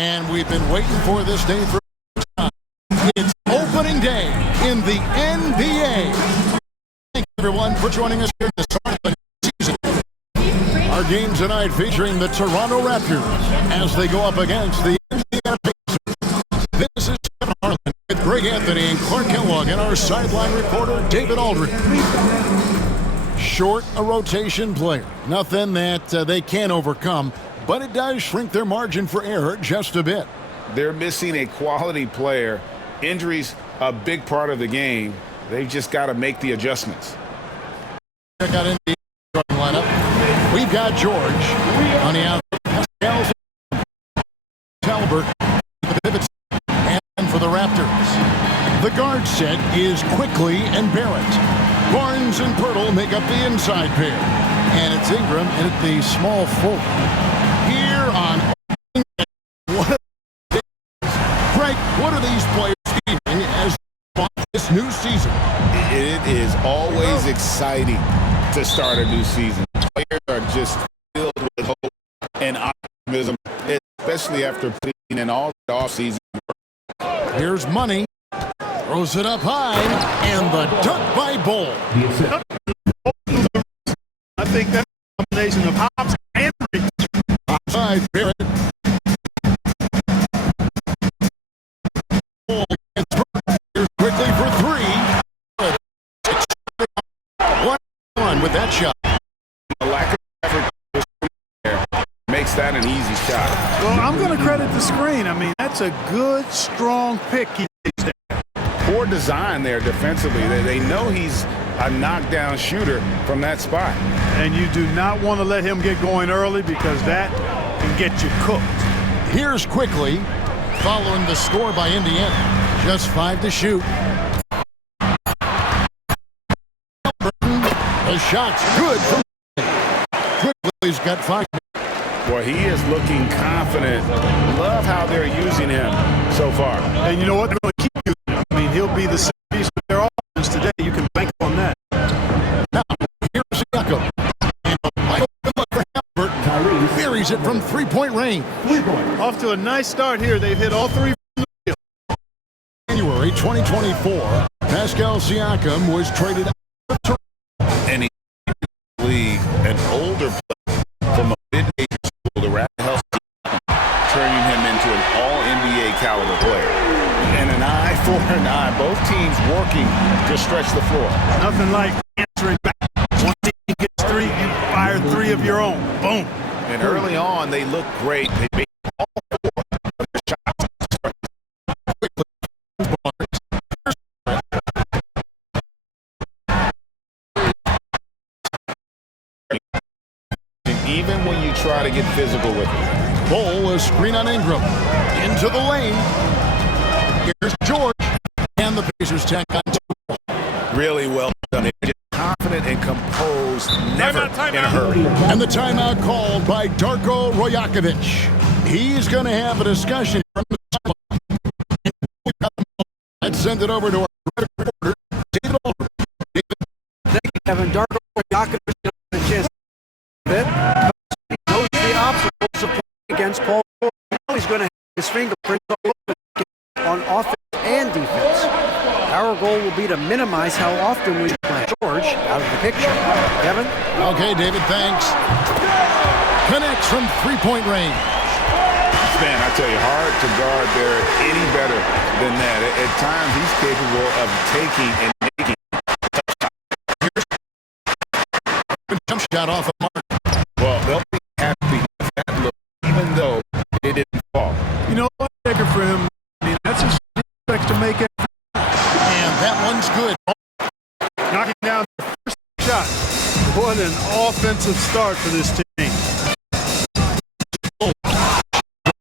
And we've been waiting for this day for time. It's opening day in the NBA. Thank you, everyone, for joining us here this start of the season. Our game tonight featuring the Toronto Raptors as they go up against the Indiana Pacers. This is Kevin Harlan with Greg Anthony and Clark Kellogg and our sideline reporter, David Aldridge. Short a rotation player. Nothing that they can't overcome, but it does shrink their margin for error just a bit. They're missing a quality player. Injuries a big part of the game. They've just got to make the adjustments. Check out the starting lineup. We've got George on the outside. Pascal Talbert, the pivots, and for the Raptors. The guard set is Quickly and Barrett. Barnes and Pirtle make up the inside pair. And it's Ingram and at the small forward. Here on Greg, what are these players feeling as this new season? It is always exciting to start a new season. Players are just filled with hope and optimism, especially after putting in all the offseason. Here's Money. Throws it up high, and the dunk by Bull. I think that's a combination of hops and reach. Outside, Barrett. Bull gets Here's Quickly for three. 1-1 with that shot. A lack of effort there makes that an easy shot. Well, I'm going to credit the screen. I mean, that's a good, strong pick he takes there. Poor design there defensively. They know he's a knockdown shooter from that spot. And you do not want to let him get going early because that can get you cooked. Here's Quickly, following the score by Indiana. Just 5 to shoot. The shot's good. Quickly's got 5. Boy, he is looking confident. Love how they're using him so far. And you know what? They're going to keep using him. I mean, he'll be the centerpiece of their offense today. You can bank on that. Now, here's Siakam. Buries it from three-point range. Off to a nice start here. They've hit all three from the field. January 2024, Pascal Siakam was traded out of Toronto. And he league an older player from a mid-major school to Raptors, turning him into an all-NBA caliber player. And an eye for an eye. Both teams working to stretch the floor. Nothing like answering back. Once he gets three, you fire three of your own. Boom. And early on, they look great. They made all 4 of their shots. Even when you try to get physical with it. Bull, a screen on Ingram. Into the lane. Here's George. And the Pacers tack on 2. Really well done. They're just confident and composed, never in a hurry. And the timeout called by Darko Rajakovic. He's going to have a discussion from the sideline. Let's send it over to our reporter, David Aldridge. Thank you, Kevin. Darko Rajakovic got a chance to bit. He knows the obstacles of playing against Paul. Now he's going to have his fingerprints all over on offense and defense. Our goal will be to minimize how often we play. George out of the picture. Kevin? Okay, David, thanks. Connects from three-point range. Man, I tell you, hard to guard there any better than that. At times, he's capable of taking and making. Jump shot off the mark. Well, they'll be happy with that look, even though it didn't fall. You know what? Take it for him. I mean, that's his expects to make it. And that one's good. Knocking down the first shot. What an offensive start for this team.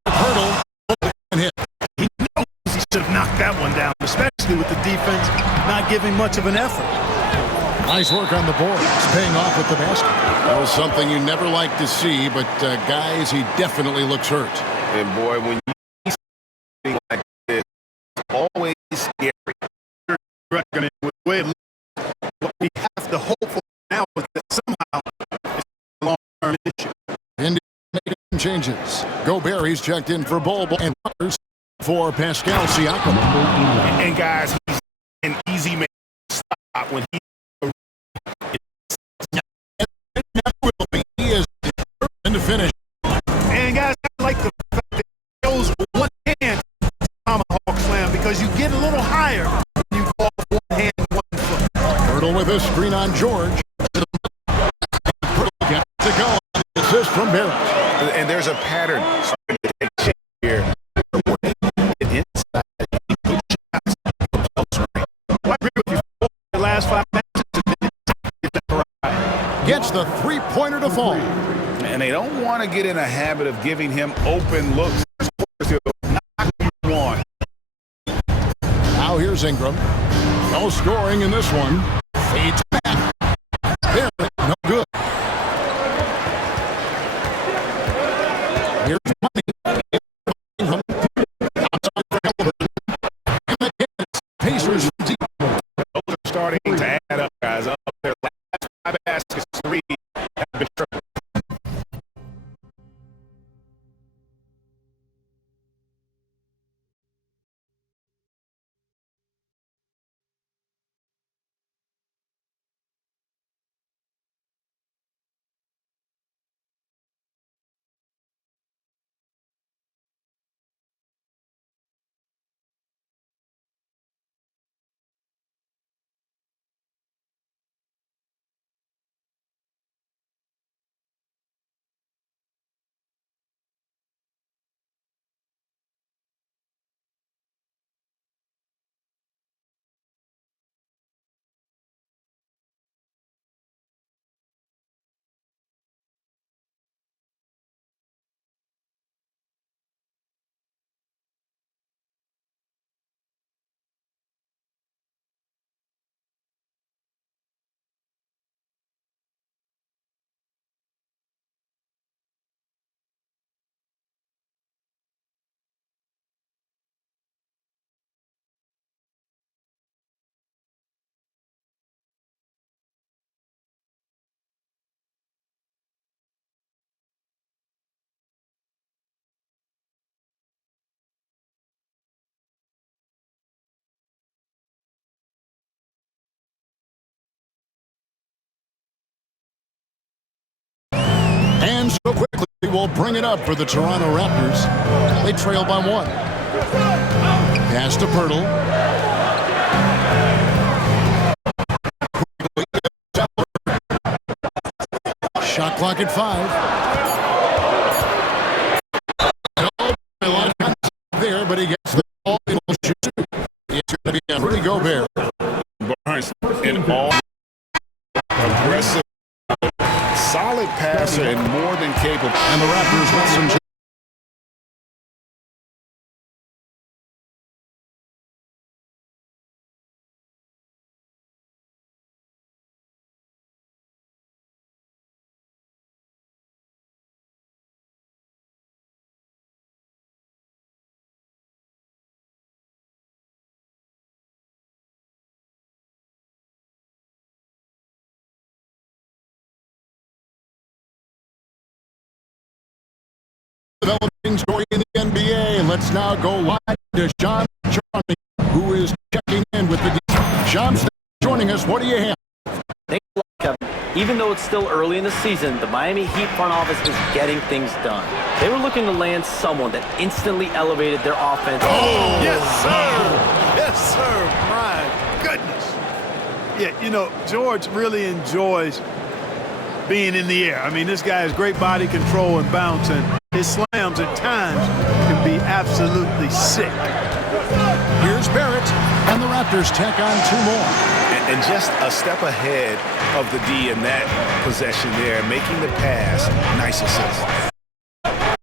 Hurdle. Hit. He knows he should have knocked that one down, especially with the defense not giving much of an effort. Nice work on the board. It's paying off with the basket. That was something you never like to see, but guys, he definitely looks hurt. And boy, when you see something like this, it's always scary. What we have to hope for now is that somehow it's a long-term issue. Indiana changes. Gobert, he's checked in for Bol and for Pascal Siakam. And guys, he's an easy man to stop when he is determined to finish. And guys, I like the fact that he goes one hand tomahawk slam because you get a little higher when you fall with one hand, 1 foot. Hurdle with a screen on George. Gets to go. Assist from Barrett. and there's a pattern here. Inside, he puts shots from elsewhere. I agree with you. The last 5 matches, Gets the three-pointer to fall. And they don't want to get in a habit of giving him open looks. One. Now here's Ingram. No scoring in this one. Fades back. Barrett, no good. Here's Money. Ingram. Outside for Gilbert. And the Cavs. Pacers from deep. Those are starting to add up, guys. Up their last 5 baskets, 3 have been triple. And so quickly, we'll bring it up for the Toronto Raptors. They trail by 1. Pass to Pirtle. Shot clock at 5. No, a lot of contact there, but he gets the ball. He'll shoot. It's going to be a Rudy Gobert. Barnes in all aggressive, solid passer and more than capable. And the Raptors with some developing story in the NBA. And let's now go live to Sean Charney, who is checking in with the Sean, joining us. What do you have? Thanks a lot, Kevin. Even though it's still early in the season, the Miami Heat front office is getting things done. They were looking to land someone that instantly elevated their offense. Oh, yes, sir. Yes, sir. My goodness. Yeah, you know, George really enjoys being in the air. I mean, this guy has great body control and bounce, and his slams at times can be absolutely sick. Here's Barrett, and the Raptors tack on 2 more. And just a step ahead of the D in that possession there, making the pass. Nice assist.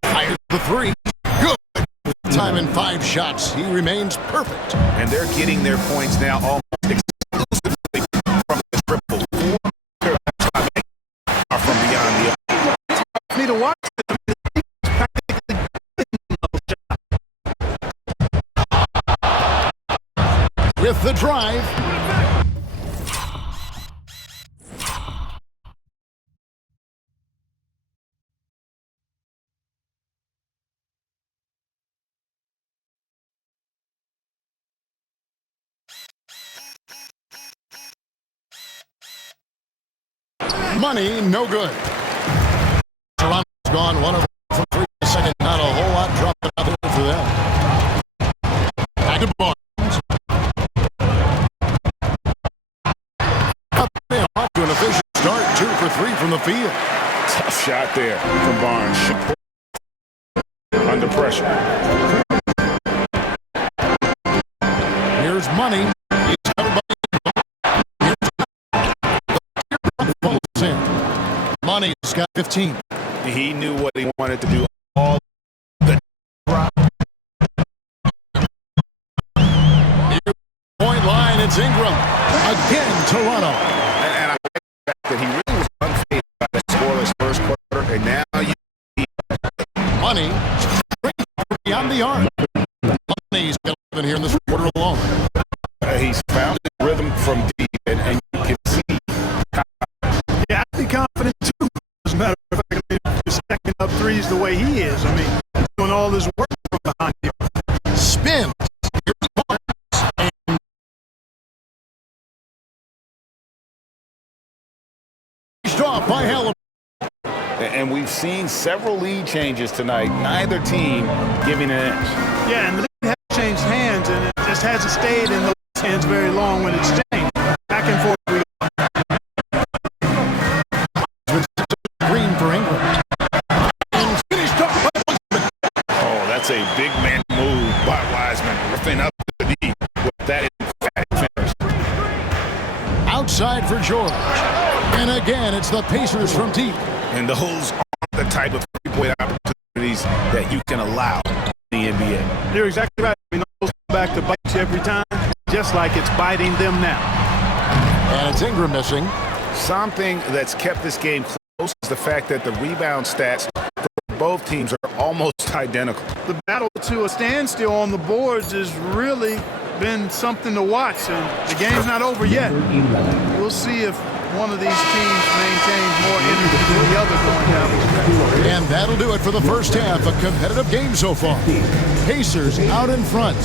Fires the 3. Good. With time and 5 shots, he remains perfect. And they're getting their points now almost exclusively from the triple. 4 are from beyond the arc. I need to watch With the drive. Money, no good. Toronto's gone 1 of 4 from 3 in the second. Not a whole lot dropping out there for them. Back to Barnes. Up there, off to an efficient start. 2 for 3 from the field. Tough shot there from Barnes. Under pressure. Here's Money. He's covered by Money's got 15. He knew what he wanted to do. All the drop. Point line, it's Ingram. Again, Toronto. And I like the fact that he really was unfazed by the scoreless first quarter, and now you Money beyond the arc. Money's got 11 here in this quarter alone. he's found his rhythm from deep, and you can see. Yeah, I'd be confident too. As a matter of fact, just stacking up threes the way he is. I mean, doing all this work from behind him. Spin. Off by Halliburton. And we've seen several lead changes tonight. Neither team giving an inch. Yeah, and the lead has changed hands, and it just hasn't stayed in those hands very long when it's changed. Back and forth we go. Green for Ingram. And finished off by Wiseman. Oh, that's a big man move by Wiseman. Ripping up the D with that emphatic finish. Outside for George. And again, it's the Pacers from deep. And those are the type of three-point opportunities that you can allow in the NBA. You're exactly right. I mean, those come back to bite you every time, just like it's biting them now. And it's Ingram missing. Something that's kept this game close is the fact that the rebound stats for both teams are almost identical. The battle to a standstill on the boards has really been something to watch, and the game's not over yet. We'll see if one of these teams maintains more energy than the other going down the stretch. And that'll do it for the first half. A competitive game so far. Pacers out in front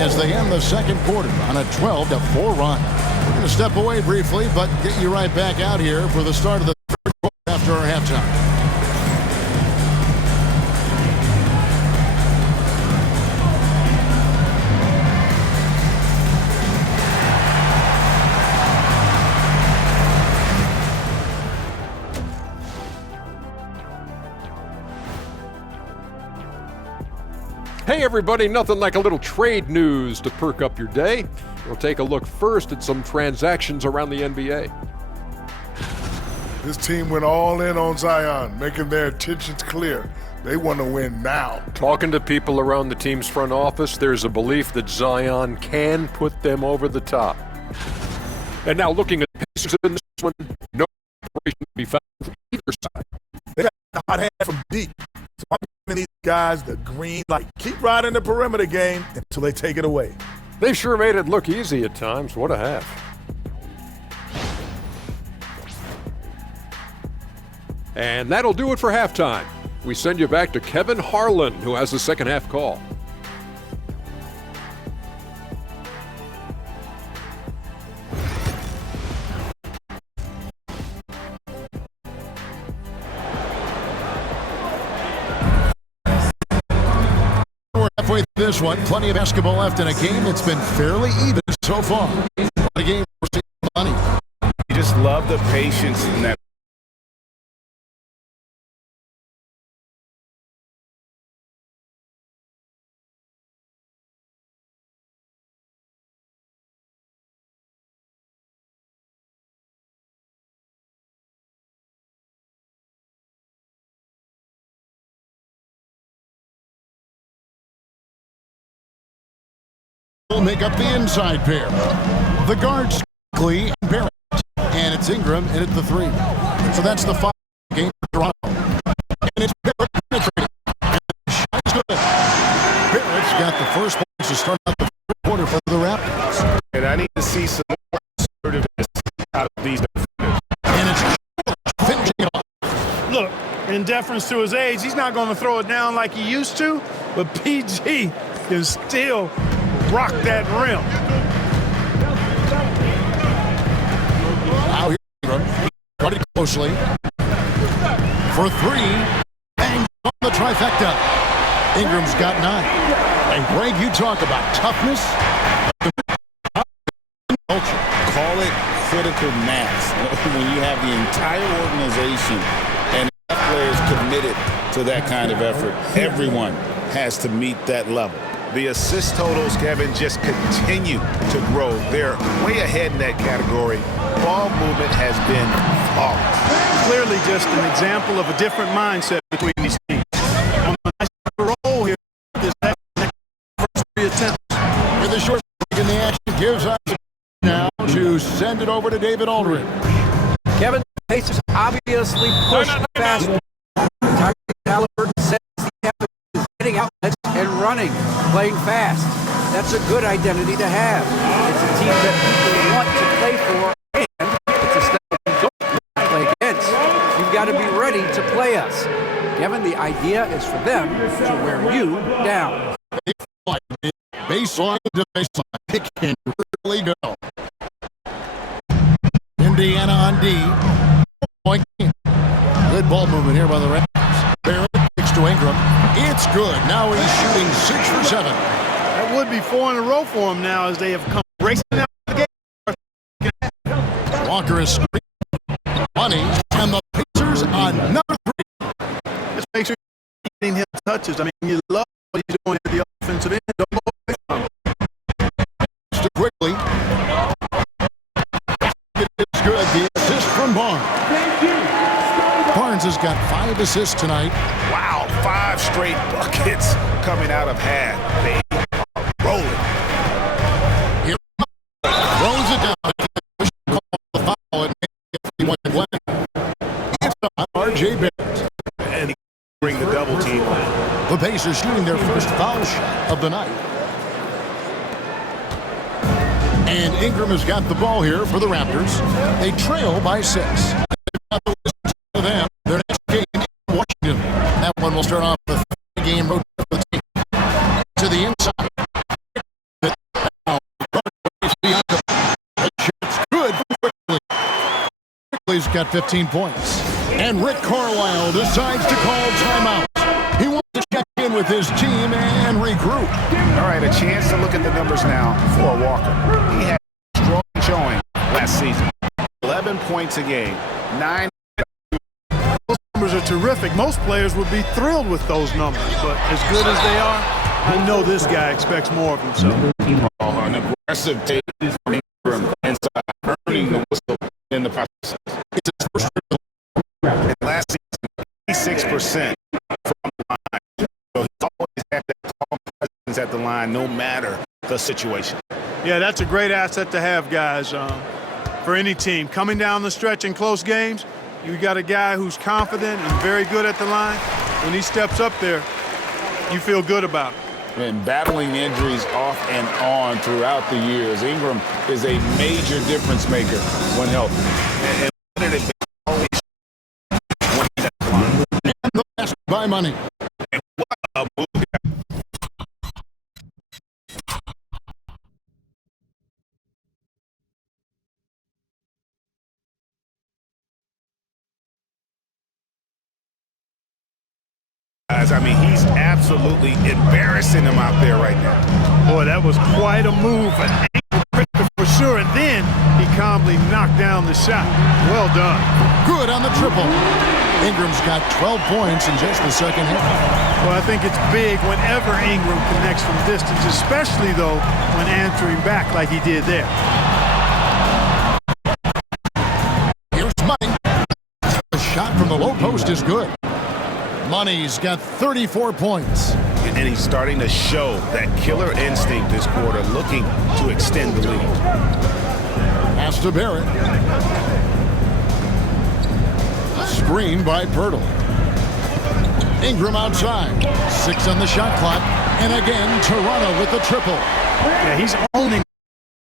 as they end the second quarter on a 12-4 run. We're going to step away briefly, but get you right back out here for the start of the third quarter after our halftime. Hey everybody, nothing like a little trade news to perk up your day. We'll take a look first at some transactions around the NBA. This team went all in on Zion, making their intentions clear. They want to win now. Talking to people around the team's front office, there's a belief that Zion can put them over the top. And now looking at the Pacers in this one, no separation to be found from either side. They got a hot hand from deep. So I'm giving these guys the green light. Keep riding the perimeter game until they take it away. They sure made it look easy at times. What a half. And that'll do it for halftime. We send you back to Kevin Harlan, who has the second half call. We're halfway through this one. Plenty of basketball left in a game that's been fairly even so far. What a game for Money. You just love the patience in that. Will make up the inside pair. The guards, Lee and Barrett. And it's Ingram in at the 3. So that's the 5 game for Toronto. And it's Barrett penetrating. And the shot is good. Barrett's got the first points to start out the third quarter for the Raptors. And I need to see some more assertiveness out of these defenders. And it's finishing it off. Look, in deference to his age, he's not going to throw it down like he used to, but PG can still rock that rim. Now here's Ingram. He started closely. For three. Bangs on the trifecta. Ingram's got 9. And Greg, you talk about toughness. Culture. Call it critical mass. When you have the entire organization and players committed to that kind of effort, everyone has to meet that level. The assist totals, Kevin, just continue to grow. They're way ahead in that category. Ball movement has been flawless. Clearly just an example of a different mindset between these teams. On the nice roll here, this first 3 attempts. With the short in the action, gives us now to send it over to David Aldridge. Kevin, the Pacers obviously pushed fast. Halliburton says the is getting out and running, playing fast. That's a good identity to have. It's a team that people want to play for, and it's a step you don't play against. You've got to be ready to play us. Kevin, the idea is for them to wear you down. Baseline to baseline. It can really go. Indiana on D. Point. Good ball movement here by the Raptors. Barrett kicks to Ingram. It's good. Now he's shooting 6 for 7. That would be 4 in a row for him now as they have come racing out the game. Walker is screening. Money and the Pacers on number 3. Just make sure you're getting him touches. I mean, you love what he's doing at the offensive end. Don't go away from him. Just quickly. It's good. The assist from Barnes. Barnes has got 5 assists tonight. Wow, 5 straight buckets coming out of half. They are rolling. Here throws it down. The foul and it's on R.J. Barrett. And he bring the double team on. The Pacers shooting their first foul shot of the night. And Ingram has got the ball here for the Raptors. They trail by 6. To them, their next game in Washington. That one will start off the 3-game road for the team. To the inside. It's good quickly. Quickly's got 15 points. And Rick Carlisle decides to call timeout. He wants to check in with his team and regroup. All right, a chance to look at the numbers now for Walker. He had a strong showing last season. 11 points a game, 9. Those numbers are terrific. Most players would be thrilled with those numbers, but as good as they are, I know this guy expects more of himself. An aggressive take from Ingram inside, earning the whistle in the process. It's his first and last season, 86% from the line. So he's always had that calm presence at the line, no matter the situation. Yeah, that's a great asset to have, guys, for any team. Coming down the stretch in close games, you got a guy who's confident and very good at the line. When he steps up there, you feel good about it. And battling injuries off and on throughout the years, Ingram is a major difference maker when healthy. And what did it always when he's at the line? And the best by money. And what a move. I mean, he's absolutely embarrassing him out there right now. Boy, that was quite a move. An ankle for sure. And then he calmly knocked down the shot. Well done. Good on the triple. Ingram's got 12 points in just the second half. Well, I think it's big whenever Ingram connects from distance, especially, though, when answering back like he did there. Here's Money. The shot from the low post is good. Money's got 34 points. And he's starting to show that killer instinct this quarter, looking to extend the lead. Pass to Barrett. Screen by Pirtle. Ingram outside. 6 on the shot clock. And again, Toronto with the triple. Yeah, he's owning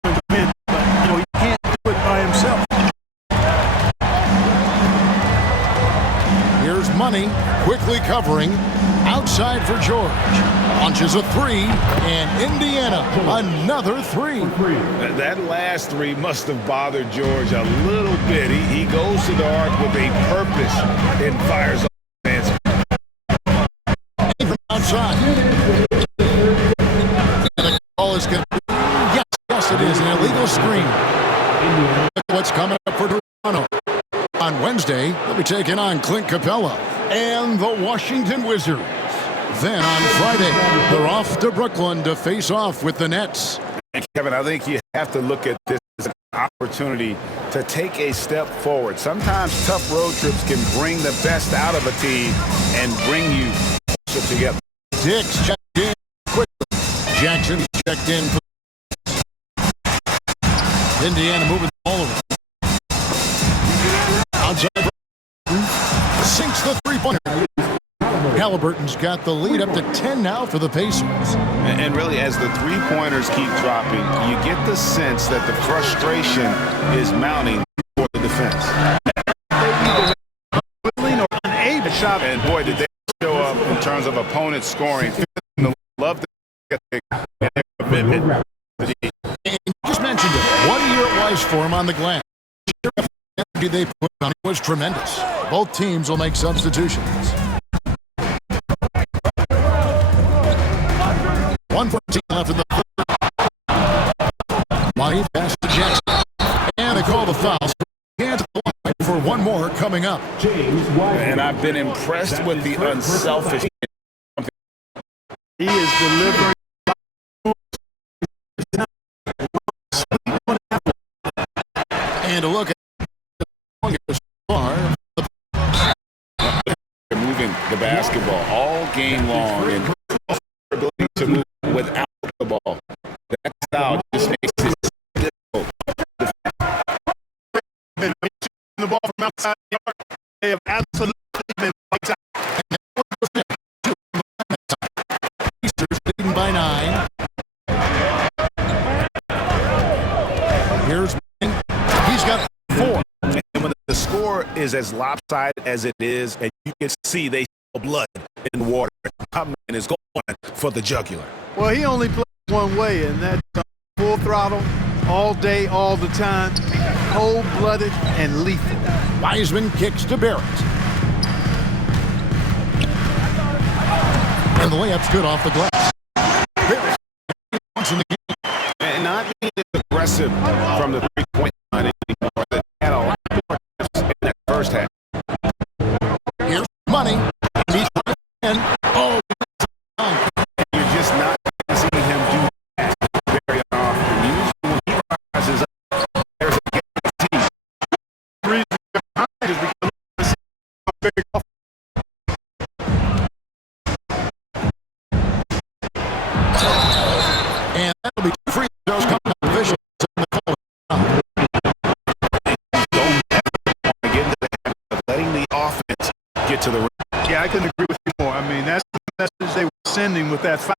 the men, but he can't do it by himself. Here's Money quickly covering outside. outside for George. Launches a three, and Indiana another three. That last three must have bothered George a little bit. He goes to the arc with a purpose and fires up the answer. From outside. And the call is good. Yes, it is an illegal screen. Look what's coming up for Toronto. On Wednesday, they'll be taking on Clint Capella and the Washington Wizards. Then on Friday, they're off to Brooklyn to face off with the Nets. And Kevin, I think you have to look at this as an opportunity to take a step forward. Sometimes tough road trips can bring the best out of a team and bring you closer together. Dix checked in quickly. Jackson checked in. Indiana moving the ball over. Outside, sinks the three-pointer. Halliburton's got the lead up to 10 now for the Pacers. And really, as the three-pointers keep dropping, you get the sense that the frustration is mounting for the defense. And boy, did they show up in terms of opponent scoring. Love to get their commitment. And you just mentioned it. What a year it was for him on the glass. The energy they put on it was tremendous. Both teams will make substitutions. 1:14 left in the third. Money pass to Jackson. And they call the foul. Can't line for one more coming up. And I've been impressed with the unselfish. He is delivering. And a look at moving the basketball all game long and ability to move without the ball. That style just makes it difficult. The ball from outside the arc. They have absolutely been outside. Pacers leading by 9. Here's he's got 4. And when the score is as lopsided as it is, and you can see they show blood in the water, Hubman is going for the jugular. Well, he only plays one way, and that's full throttle, all day, all the time, cold-blooded and lethal. Wiseman kicks to Barrett. And the layup's good off the glass. Barrett once in the game. And not being aggressive from the three-point line anymore. They had a lot more in that first half. Here's money. He's and oh, You're just not seeing him do that very often. Usually when he rises up, there's a guarantee. The reason behind is because very often. and that'll be 2 free throws coming up. Officials in the call. Don't ever want to get into the habit of letting the offense get to the rim. Yeah, I couldn't agree with you more. I mean, that's the message they were sending with that foul.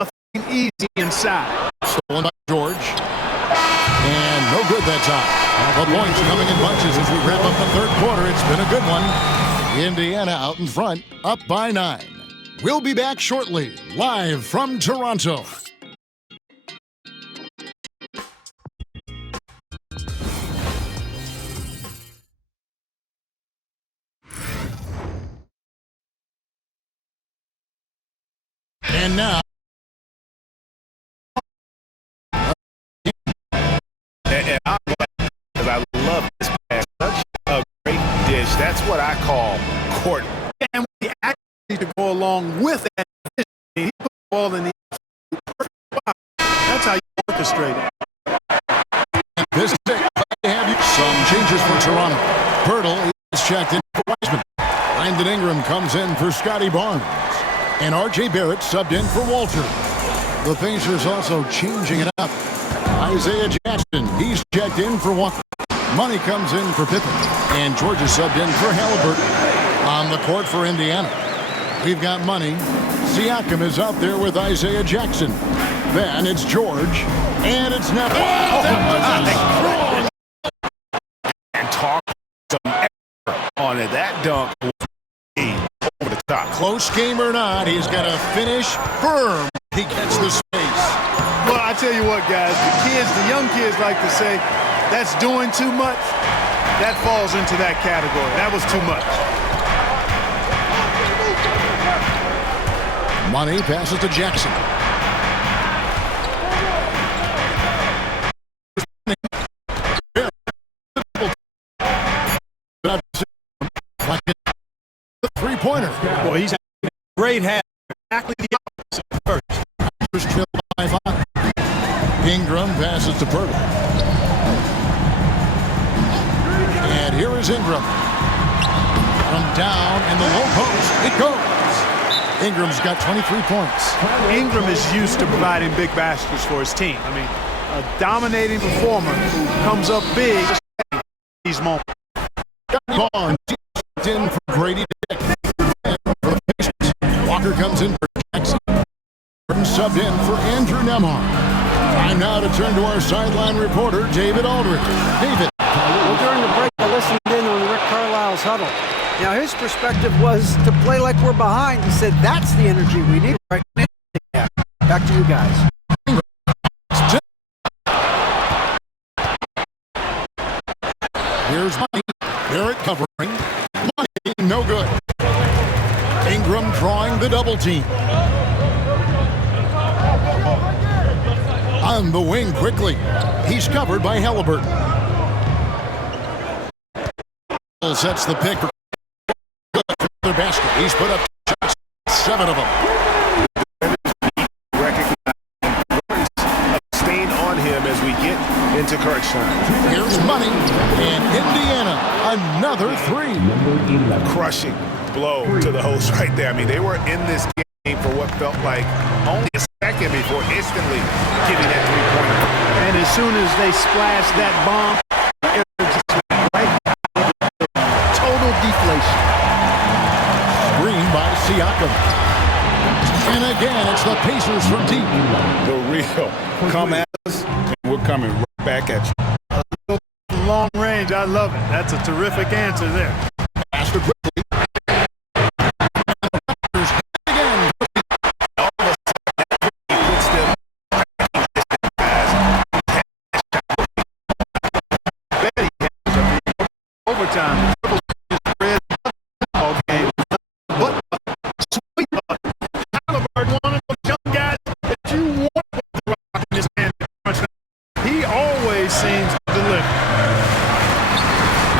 Nothing easy inside. Stolen by George. And no good that time. The points coming in bunches as we wrap up the third quarter. It's been a good one. Indiana out in front, up by 9. We'll be back shortly, live from Toronto. And now, And I'm glad because I love this pass. Such a great dish. That's what I call court. And we actually to go along with that. He put the ball in the perfect spot. That's how you orchestrate it. this is it. Glad to have you. Some changes for Toronto. Pirtle is checked in for Wiseman. Brandon Ingram comes in for Scotty Barnes. And R.J. Barrett subbed in for Walter. The Pacers also changing it up. Isaiah Jackson, he's checked in for Walker. Money comes in for Pippen. And George is subbed in for Halliburton. On the court for Indiana, we've got Money. Siakam is out there with Isaiah Jackson. Then it's George. And it's Neville. And talk some effort on it. That dunk was over the top. Close game or not, he's got to finish firm. He gets the space. Well, I tell you what, guys, the young kids like to say, that's doing too much. That falls into that category. That was too much. Money passes to Jackson. The three-pointer. Boy, he's having a great half. Exactly the opposite first. Trail by 5. Ingram passes to Purtle. And here is Ingram. From down in the low post, it goes. Ingram's got 23 points. Ingram is used to providing big baskets for his team. I mean, a dominating performer who comes up big in these moments. Barnes in for Grady Dick. Walker comes in for Jackson. Subbed in for Andrew Nembhard. Time now to turn to our sideline reporter, David Aldridge. David. Well, during the break, I listened in on Rick Carlisle's huddle. Now, his perspective was to play like we're behind. He said, that's the energy we need right now. Yeah. Back to you guys. Here's Money. Barrett covering. Money, no good. Ingram drawing the double team. On the wing quickly. He's covered by Halliburton. Sets the pick for the basket. He's put up shots, 7 of them. Staying on him as we get into crunch time. Here's Money, and Indiana, another 3. Crushing blow to the host right there. I mean, they were in this game for what felt like only a second before instantly getting that 3-pointer. And as soon as they splashed that bomb, right? Total deflation. Green by Siakam. And again, it's the Pacers from deep. The real come at us, and we're coming right back at you. Long range, I love it. That's a terrific answer there. Faster quickly. Again. Overtime. Game. But sweet Halliburton, one of those young guys that you want to rock in this hand. He always seems to deliver.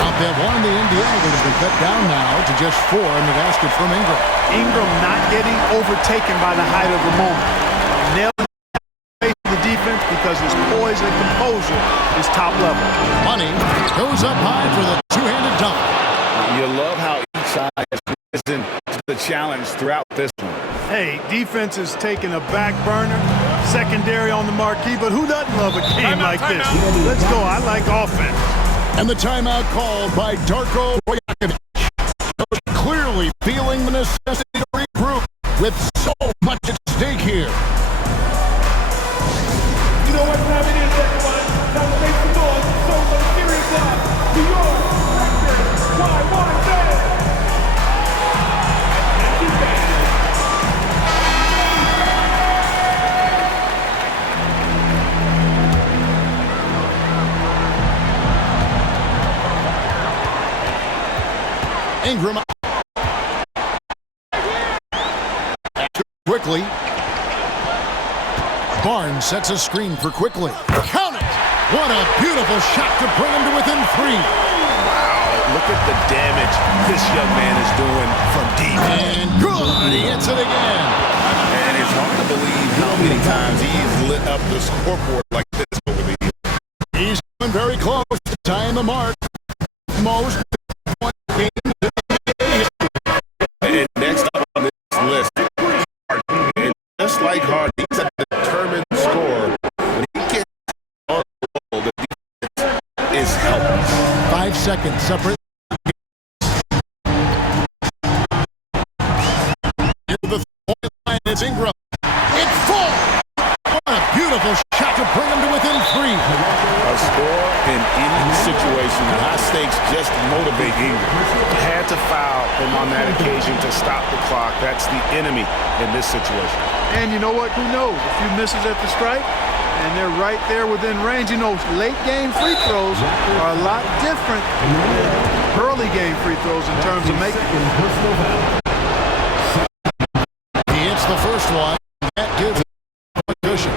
Out there, one in the Indiana that has been cut down now to just 4 in the basket from Ingram. Ingram not getting overtaken by the height of the moment. Nailing the defense because his poise and composure is top level. Money goes up high for the two-handed dunk. You love how each side has risen to the challenge throughout this one. Hey, defense is taking a back burner, secondary on the marquee, but who doesn't love a game like this? Let's go. I like offense. And the timeout called by Darko Rajakovic. Clearly feeling the necessity to regroup with so much at stake here. You know what time it is, everyone? Time to make some noise. So some serious love to your record. Why, Ingram quickly. Barnes sets a screen for Quickly. Count it! What a beautiful shot to bring him to within 3. Wow, look at the damage this young man is doing from deep. And good, he hits it again. And it's hard to believe how many times he's lit up the scoreboard like this over the years. He's coming very close to tying the mark. Most point game. And next up on this list, and just like Harden, he's a determined scorer. When he gets on the ball, the defense is helpless. 5 seconds separate. Near the point line, it's Ingram. It's full. What a beautiful shot to bring him to within 3. A score in any situation, the high stakes just motivate Ingram. Had to foul him on that occasion to stop the clock. That's the enemy in this situation. And you know what? Who knows? A few misses at the stripe, and they're right there within range. You know, late game free throws are a lot different than early game free throws in terms of making. He hits the first one. That gives him a cushion.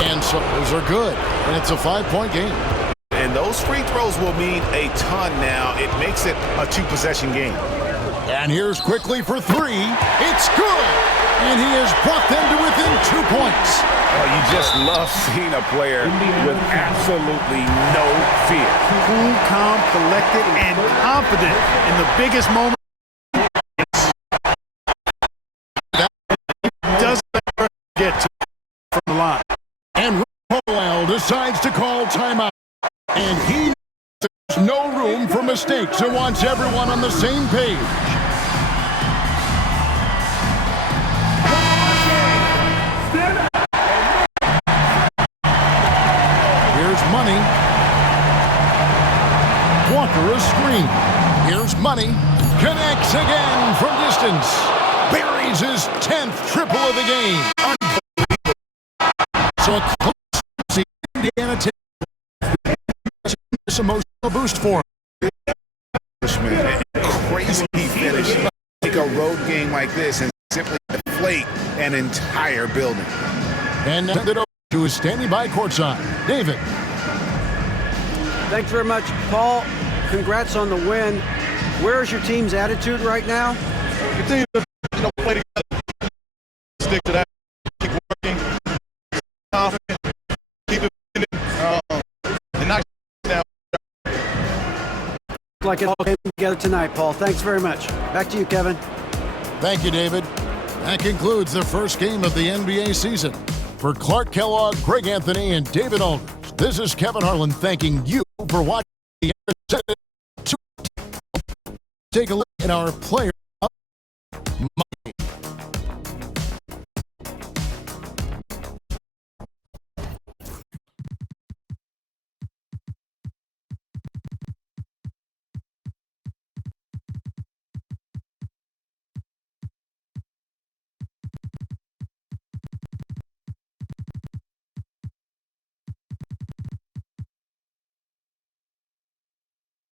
And so those are good. And it's a 5-point game. And those free throws will mean a ton now. It makes it a 2-possession game. And here's quickly for 3. It's good. And he has brought them to within 2 points. Oh, you just love seeing a player with absolutely no fear. Cool, calm, collected, and confident in the biggest moment. Doesn't get to from the line. And Powell decides to call timeout. And he knows there's no room for mistakes and wants everyone on the same page. Here's Money. Walker a screen. Here's Money. Connects again from distance. Buries his 10th triple of the game. So a close Indiana takes this emotional boost for him. Crazy finish. Take a road game like this and simply deflate an entire building. And now it over to his standing by courtside, David. Thanks very much, Paul. Congrats on the win. Where's your team's attitude right now? Continue to play together. Stick to that. Keep working. Confident. Keep it and not down. Like it all came together tonight, Paul. Thanks very much. Back to you, Kevin. Thank you, David. That concludes the first game of the NBA season. For Clark Kellogg, Greg Anthony, and David Aldridge, this is Kevin Harlan thanking you for watching the episode. Take a look at our player